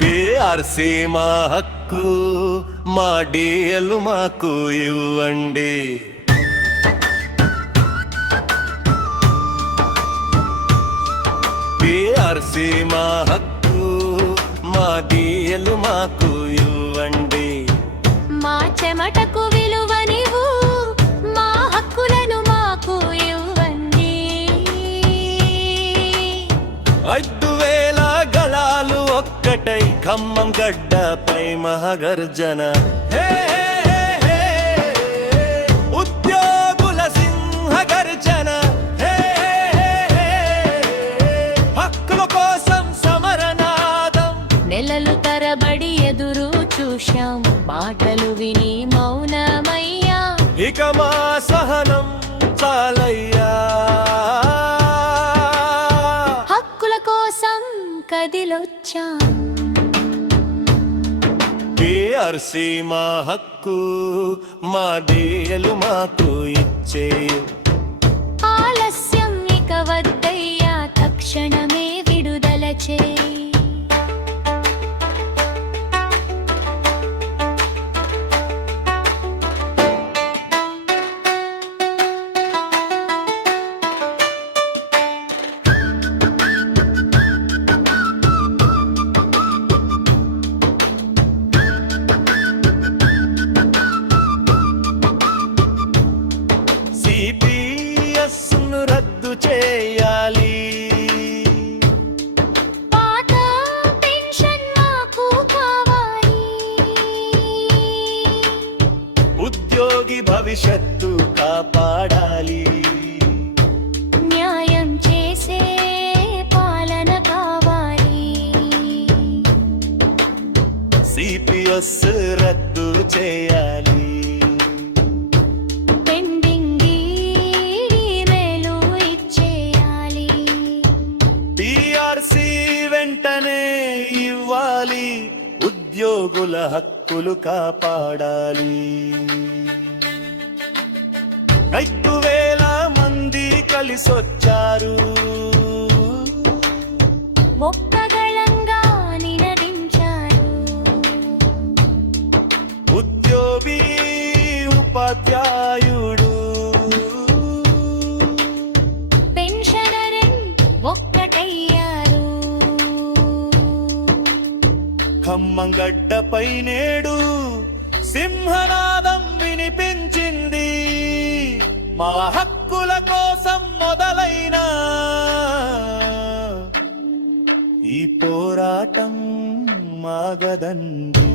PRC మా హక్కు, మా డిఎలు మాకు ఇవ్వండి. పిఆర్సీ మా హక్కు, మా డిఎలు మాకు ఇవ్వండి. మా చెమటకు విలువనివ్వు, మా హక్కులను మాకు ఇవ్వండి. 5,000 గళాలు ఒక్కటై ఖమ్మం గడ్డపై మహాగర్జన. ఉద్యోగుల సింహగర్జన. హక్కుల కోసం సమరనాదం. నెలలు తరబడి ఎదురు చూశాం, మాటలు విని మౌనమయ్యా. ఇక మా సహనం చాలయ్యా. హక్కుల కోసం కదిలొచ్చాం. పిఆర్సీ మా హక్కు, మా డిఎలు మాకు ఇచ్చేయు. ఆలస్యం ఇక వద్దయ్యా, తక్షణమే విడుదల చేయి. సిపిఎస్ను రద్దు చేయాలి. పాత పెన్షన్ మాకు కావాలి. ఉద్యోగి భవిష్యత్తు కాపాడాలి. న్యాయం చేసే పాలన కావాలి. సిపిఎస్ రద్దు చేయాలి. పెండింగ్ ఈమెయిలు ఇచ్చేయాలి. పిఆర్సీ వెంటనే ఇవ్వాలి. ఉద్యోగుల హక్కులు కాపాడాలి. 5,000 మంది కలిసొచ్చారు. ఒక్కగళంగా నినదించారు. ఉద్యోగి ఉపాధ్యాయుడు పెన్షనర్ ఒక్కటయ్యారు. ఖమ్మం గడ్డపై నేడు సింహనాదం వినిపించింది. మా హక్కుల కోసం మొదలైన ఈ పోరాటం మాగదండి.